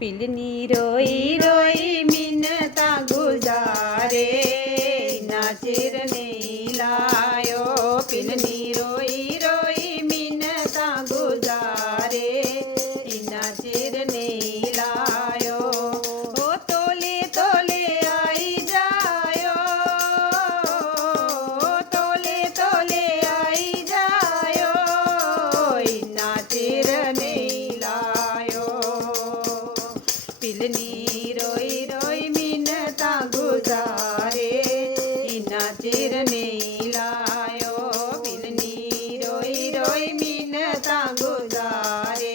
पिलनी रोई रोई मिन्नता गुजारे नाचिर नहीं लायो। पिलनी रोई रोई मिन्नता गुजारे नाचिर नहीं लायो। ओ तोले तोले आई जायो, तोले तोले आई जायो, नाचिर नहीं लायो। पिलनी रोई रोई मिन्नता गुजारे इना चिर नहीं लायो। पिलनी रोई रोई मिन्नता गुजारे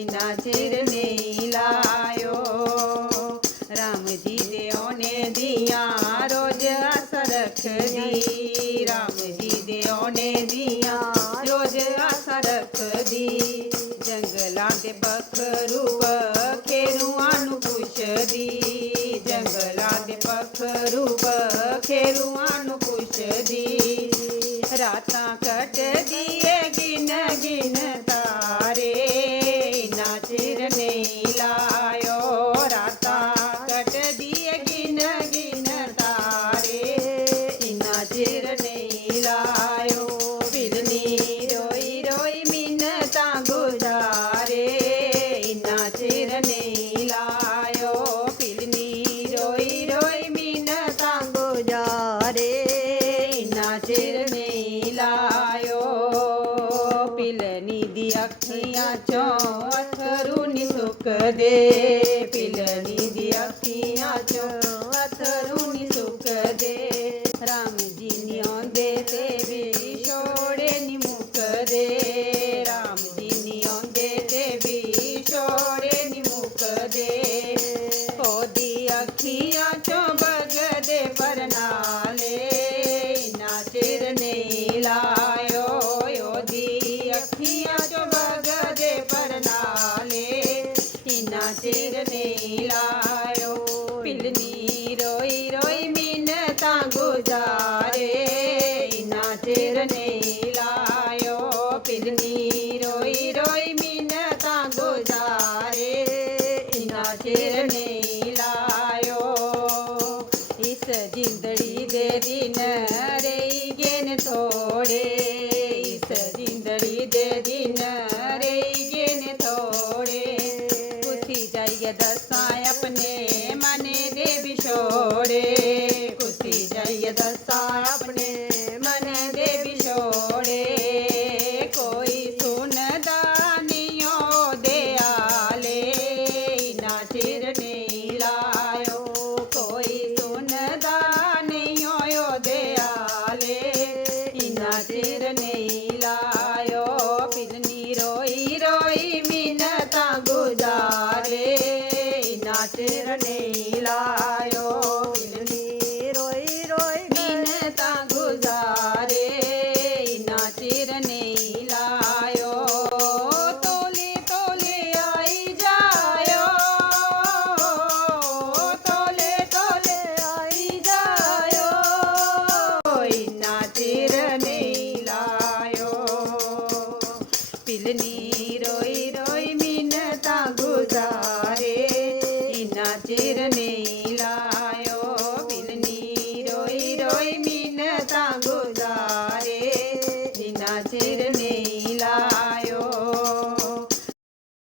इना चिर नहीं लायो। राम जी दे ओने दिया रोज आस रख दी, राम जी दे ओने दिया रोज आस रख दी। जंगलां दे बखरू बखेरुआं नूं पुछदी, जंगलां दे बखरू बखेरुआं नूं पुछदी। रातां कटदी ऐ गिन गिन तारे इन्ना चिर नहीं लायो। रातां कटदी ऐ गिन गिन तारे इन्ना चिर नहीं लायो। पिलनी रोई रोई मिन्नतां गुजारे इन्ना चिर नहीं लायो। पिलनी रोई रोई मिन्नतां गुजारे इन्ना चिर नहीं लायो। पिलनी दी अखियां चों अथरू नी सुकदे, पिलनी दी अखियां चों अथरू नी सुकदे। राम जी नी आंदे ते विछोड़े नी मुकदे, राम जी नी आंदे ते विछोड़े नी मुकदे। ओदी अखियां चों बगदे परनाले इन्ना चिर नहीं लायो। ओदी अखियां चों बगदे परनाले इन्ना चिर नहीं लायो। पिलनी रोई रोई मिन्नतां गुजारे इन्ना चिर नहीं लायो। पिलनी रोई रोई मिन्नतां गुजारे इन्ना चिर नहीं लायो। इस जिंदड़ी दे दिन रेही गे न थोड़े, इस जिंदड़ी दे दिन रेही गे न थोड़े। कुत्थी जाइए दसां अपने मन दे विछोड़े, कुत्थी जाइए दसां अपने मन दे विछोड़े। कोई सुनदा नहीं ओदे आले इन्ना चिर नहीं लायो। कोई सुनदा नहीं ओदे आले इन्ना चिर नहीं लायो। पिलनी रोई रोई मिन्नतां गुजारे इन्ना चिर नहीं